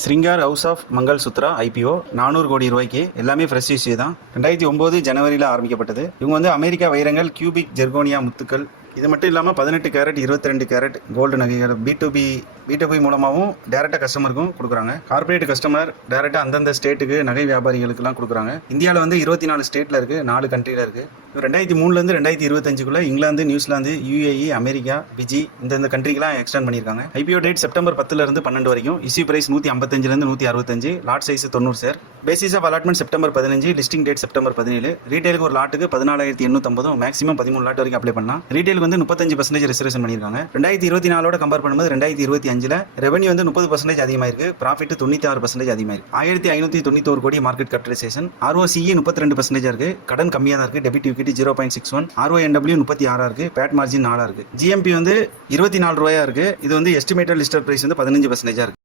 Shringar house of Mangalsutra IPO நானூறு கோடி ரூபாய்க்கு எல்லாமே ஃப்ரெஷ் இஷ்யூ தான். ரெண்டாயிரத்தி ஒம்பது ஜனவரியில் ஆரம்பிக்கப்பட்டது. இவங்க வந்து அமெரிக்கா வைரங்கள் கியூபிக் ஜெர்கோனியா முத்துக்கள். இது மட்டும் இல்லாமல் பதினெட்டு கேரட் இருபத்தி ரெண்டு கேரட் கோல்டு நகைகள் B to B B to மூலமாகவும் டேரெக்டாக கஸ்டமருக்கும் கொடுக்குறாங்க. கார்ப்பரேட் கஸ்டமர் டேரெக்டாக அந்தந்த ஸ்டேட்டுக்கு நகை வியாபாரிகளுக்கெல்லாம் கொடுக்குறாங்க. இந்தியாவில் வந்து இருபத்தி நாலு ஸ்டேட்டில் இருக்குது நாலு கண்ட்ரியில் இருக்குது ரெண்டாயிரத்தி மூணுலேருந்து ரெண்டாயிரத்தி இருபத்தஞ்சுக்குள்ள England New Zealand UAE America Fiji இந்தந்த கண்ட்ரிக்கெலாம் எக்ஸ்டெண்ட் பண்ணியிருக்காங்க. ஐபிஓ டேட் செப்டம்பர் பத்துலேருந்து பன்னெண்டு வரைக்கும் இஸ்யூ பிரைஸ் நூற்றி ஐம்பத்தஞ்சிலேருந்து நூற்றி அறுபத்தஞ்சு லாட் சைஸ் தொண்ணூறு sir basis of allotment September பதினஞ்சு லிஸ்டிங் டேட் செப்டம்பர் பதினேழு. ரீட்டைலுக்கு ஒரு லாட்டுக்கு பதினாலாயிரத்தி எண்ணூத்தம்பதும் மேக்ஸிமம் பதிமூணு லாட் வரைக்கும் அப்ளை பண்ணலாம். ரீட்டைலுக்கு வந்து முப்பத்தஞ்சு பர்சன்டேஜ் ரிசர்வேஷன் பண்ணியிருக்காங்க. ரெண்டாயிரத்தி இருபத்தி நாலோட கம்பேர் பண்ணும்போது ரெண்டாயிரத்தி இருபத்தி அஞ்சில் ரெவன்யூ வந்து முப்பது பர்சன்டேஜ் அதிகமாயிருக்கு. ப்ராஃபிட் தொண்ணூற்றி ஆறு பர்சன்டேஜ் அதிகமாயிருக்கு. ஆயிரத்தி ஐநூற்றி தொண்ணூத்தோரு கோடி மார்க்கெட் கேபிட்டலைசேஷன் ஆர்ஓசிஇ முப்பத்தி ரெண்டு பர்சன்டேஜ் இருக்கு. கடன் கம்மியாக தான் இருக்கு. Debit equity zero point six one RONW முப்பத்தி ஆறாக இருக்கு. பேட் மார்ஜின் நாலாக இருக்கு. ஜிஎம்பி வந்து இருபத்தி நாலு ரூபாயா இருக்கு. இது வந்து எஸ்டிமேட்டட் லிஸ்டர் பிரைஸ் வந்து பதினஞ்சு பர்சன்டேஜாக இருக்கு.